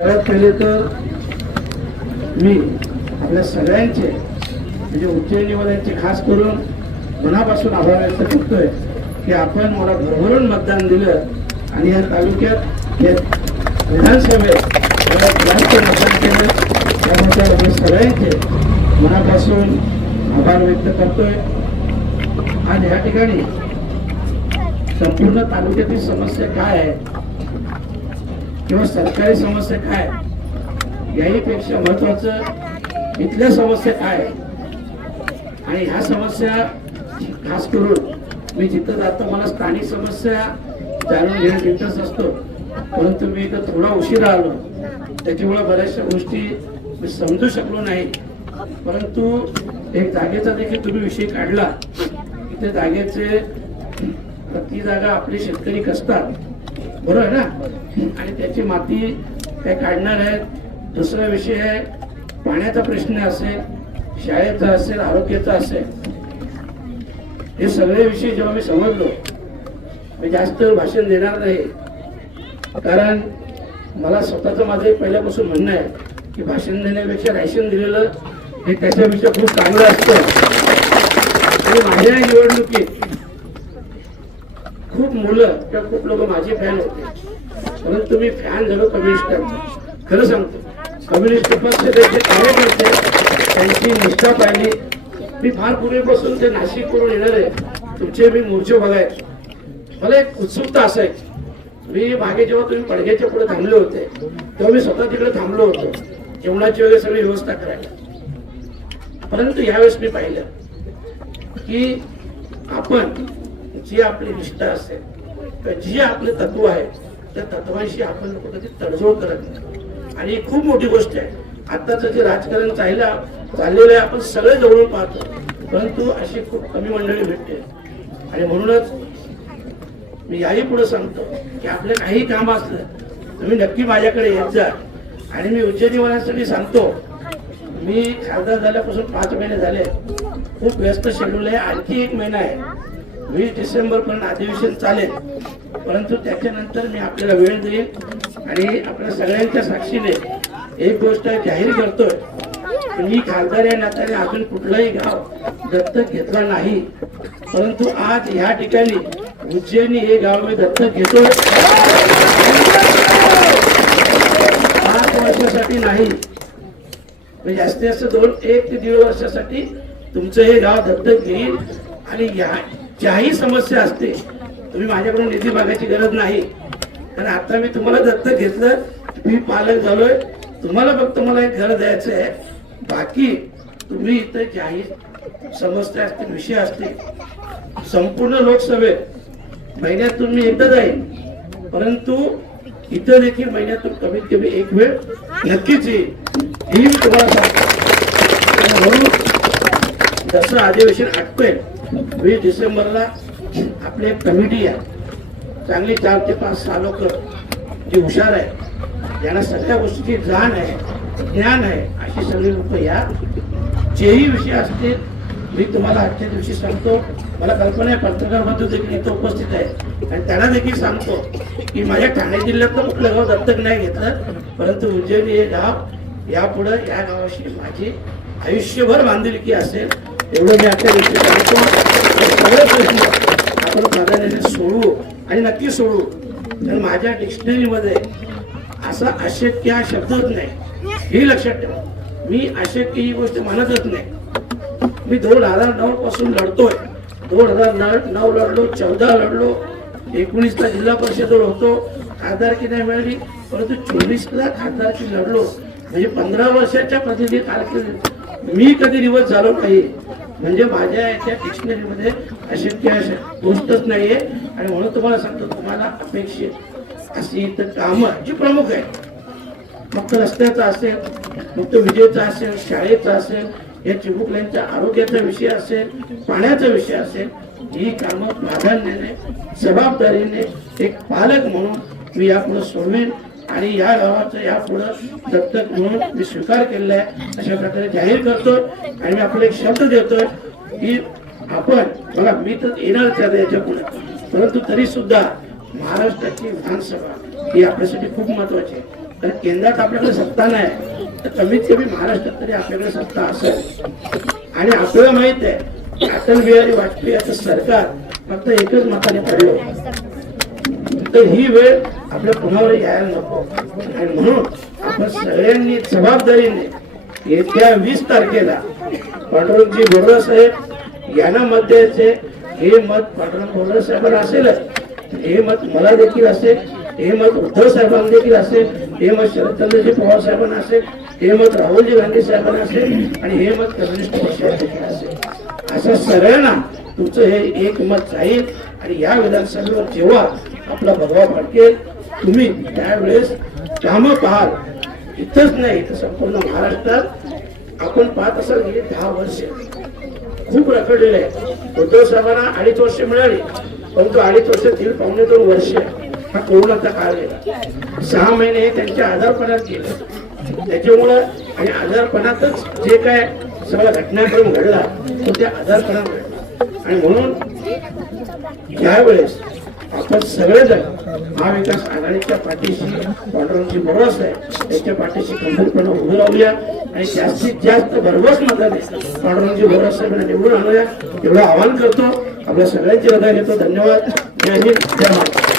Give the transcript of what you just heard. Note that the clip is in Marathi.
सगळ्यात पहिले तर मी आपल्या सगळ्यांचे म्हणजे उज्जैनीवाल्यांचे खास करून मनापासून आभार व्यक्त करतोय की आपण मला भरभरून मतदान दिलं आणि या तालुक्यात या विधानसभेत जास्त मतदान केलं. त्याबद्दल मी सगळ्यांचे मनापासून आभार व्यक्त करतोय. आज या ठिकाणी संपूर्ण तालुक्यातील समस्या काय आहे किंवा सरकारी समस्या काय? याहीपेक्षा महत्वाचं इथल्या समस्या काय? आणि ह्या समस्या खास करून मी जिथं जातो मला स्थानिक समस्या जाणून घेण्यात इंटरेस्ट असतो. परंतु मी इथं थोडा उशिरा आलो. त्याच्यामुळे बऱ्याचशा गोष्टी मी समजू शकलो नाही. परंतु एक जागेचा देखील तुम्ही विषय काढला. की त्या जागेचे ती जागा आपले शेतकरी कसतात? बरोबर आहे ना? आणि त्याची माती काय काढणार आहेत दुसरा विषय आहे पाण्याचा प्रश्न असेल शाळेचा असेल आरोग्याचा असेल हे सगळे विषय जेव्हा मी समजलो मी जास्त भाषण देणार नाही. कारण मला स्वतःचं माझं पहिल्यापासून म्हणणं आहे की भाषण देण्यापेक्षा राशन दिलेलं हे त्याच्यापेक्षा खूप चांगलं असतं. आणि माझ्या निवडणुकीत खूप मुलं किंवा खूप लोक माझे फॅन होते. परंतु मी फॅन झालो कम्युनिस्ट खरं सांगतो कम्युनिस्ट पक्ष त्याचे कार्यकर्ते त्यांची निष्ठा पाहिली. मी फार पूर्वीपासून ते नाशिक करून येणार आहे. तुमचे मी मोर्चे बघायचो मला एक उत्सुकता असायची मी मागे जेव्हा तुम्ही पडग्याच्या पुढे थांबले होते तेव्हा मी स्वतः तिकडे थांबलो होतो. जेवणाची वगैरे सगळी व्यवस्था करायला. परंतु यावेळेस मी पाहिलं की आपण जी आपली निष्ठा असेल किंवा जी आपले तत्व आहे त्या तत्वांशी आपण कधी तडजोड करत नाही. आणि ही खूप मोठी गोष्ट आहे आताच जे राजकारण चाललं चाललेलं आहे आपण सगळे जवळून पाहतो. परंतु अशी खूप कमी मंडळी भेटते. आणि म्हणूनच मी याही पुढे सांगतो की आपलं काही काम असलं तुम्ही नक्की माझ्याकडे येत जा. आणि मी उज्जैनीवाल्यांसाठी सांगतो मी खासदार झाल्यापासून पाच महिने झाले खूप व्यस्त शेड्यूल आहे आणखी एक महिना आहे. वीस डिसेंबर पर्यंत अधिवेशन चालेल. परंतु त्याच्यानंतर मी आपल्याला वेळ देईन आणि आपल्या सगळ्यांच्या साक्षीने एक गोष्ट जाहीर करतोय. मी खासदार या नात्याने अजून कुठलाही गाव दत्तक घेतला नाही. परंतु आज ह्या ठिकाणी उज्जैनी हे गाव मी दत्तक घेतोय. पाच वर्षासाठी नाही. म्हणजे जास्तीत जास्त दोन एक ते दीड वर्षासाठी तुमचं हे गाव दत्तक घेईल. आणि या ज्याही समस्या असते तुम्ही माझ्याकडून निधी मागायची गरज नाही. कारण आता मी तुम्हाला दत्तक घेतलं मी पालक झालोय. तुम्हाला फक्त मला एक घर द्यायचं आहे. बाकी तुम्ही इथं ज्याही समस्या असतील विषय असतील संपूर्ण लोकसभेत महिन्यातून मी एकदा जाईन परंतु इथं देखील महिन्यातून कमीत कमी एक वेळ नक्कीच येईल. ही मी तुम्हाला सांगतो. म्हणून जसं अधिवेशन आटपेल वीस डिसेंबरला आपली एक कमिटी आहे. चांगली चार ते पाच सहा लोक जी हुशार आहे ज्यांना सगळ्या गोष्टीची जाण आहे ज्ञान आहे अशी सगळी लोक या. जेही विषय असतील मी तुम्हाला आजच्या दिवशी सांगतो. मला कल्पना आहे पत्रकार देखील इथं उपस्थित आहे आणि त्यांना देखील सांगतो की माझ्या ठाणे जिल्ह्यातलं कुठलं गाव दत्तक नाही घेतलं परंतु उज्जैनी हे गाव यापुढं या गावाशी माझी आयुष्यभर बांधिलकी असेल. एवढं मी आजच्या दिवशी सांगतो सगळे प्रश्न आपण प्राधान्याने सोडू आणि नक्की सोडू. तर माझ्या डिक्शनरीमध्ये असा अशक्य हा शब्दच नाही. हे लक्षात ठेवा. मी अशक्य ही गोष्ट म्हणतच नाही. मी दोन हजार नऊ पासून लढतोय. दोन हजार नऊ लढलो चौदा लढलो. एकोणीसला जिल्हा परिषदेवर होतो. खासदारकी नाही मिळाली. परंतु चोवीसला खासदारकी लढलो. म्हणजे पंधरा वर्षाच्या प्रतिनिधी कारकिर्दीत मी कधी दिवस झालो नाही. म्हणजे माझ्या याच्या डिक्शनरीमध्ये अशक्य अशा गोष्टच नाहीये. आणि म्हणून तुम्हाला सांगतो तुम्हाला अपेक्षित अशी तर कामं जी प्रमुख आहे मग तो रस्त्याचा असेल मग तो विजेचा असेल शाळेचा असेल या चिमुकल्यांच्या आरोग्याचा विषय असेल पाण्याचा विषय असेल ही कामं प्राधान्याने जबाबदारीने एक पालक म्हणून मी यापुढे सोडवेन. आणि या गावाचं यापुढं दत्तक म्हणून मी स्वीकार केलेला आहे. अशा प्रकारे जाहीर करतो आणि मी आपला एक शब्द देतोय की आपण बघा मी तर येणारच आहे याच्यापुढे. परंतु तरी सुद्धा महाराष्ट्राची विधानसभा ही आपल्यासाठी खूप महत्वाची आहे. कारण केंद्रात आपल्याकडे सत्ता नाही तर कमीत कमी महाराष्ट्रात तरी आपल्याकडे सत्ता असेल. आणि आपल्याला माहीत आहे अटल बिहारी वाजपेयी याचं सरकार फक्त एकच मताने पडलं. तर ही वेळ आपल्या कुणावर यायला नको. आणि म्हणून आपण सगळ्यांनी जबाबदारीने येत्या वीस तारखेला पांडुरंगजी बोर्डा साहेब यांना मत द्यायचे. हे मत पांडुरंग बोर्डा साहेबांना असेलच. हे मत मला देखील असेल. हे मत उद्धव साहेबांना देखील असेल. हे मत शरदचंद्रजी पवार साहेबांना असेल. हे मत राहुलजी गांधी साहेबांना असेल. आणि हे मत कम्युनिस्ट पक्षाला देखील असेल. असं सगळ्यांना तुमचं हे एक मत जाईल आणि या विधानसभेवर जेव्हा आपला भगवा फडकेल तुम्ही त्यावेळेस कामं पाहाल. इथंच नाही तर संपूर्ण महाराष्ट्रात आपण पाहत असाल गेली दहा वर्ष खूप रखडलेले आहे उद्धव साहेबांना अडीच वर्ष मिळाली परंतु अडीच वर्ष दीड पावणे दोन वर्ष हा कोरोनाचा काळ गेला. सहा महिने हे त्यांच्या आजारपणात गेले. त्याच्यामुळं आणि आजारपणातच जे काय सगळा घटनाक्रम घडला तो त्या आजारपणात घडला आणि म्हणून यावेळेस आपण सगळेजण महाविकास आघाडीच्या पाठीशी पांडुरंगजी बोरस आहे त्याच्या पाठीशी खंबीरपणे उभं राहूया आणि जास्तीत जास्त भरघोस मताने पांडुरंगजी बोरस साहेबांना निवडून आणूया. एवढं आवाहन करतो. आपल्या सगळ्यांची हृदय घेतो. धन्यवाद. जय हिंद. जय महाराष्ट्र.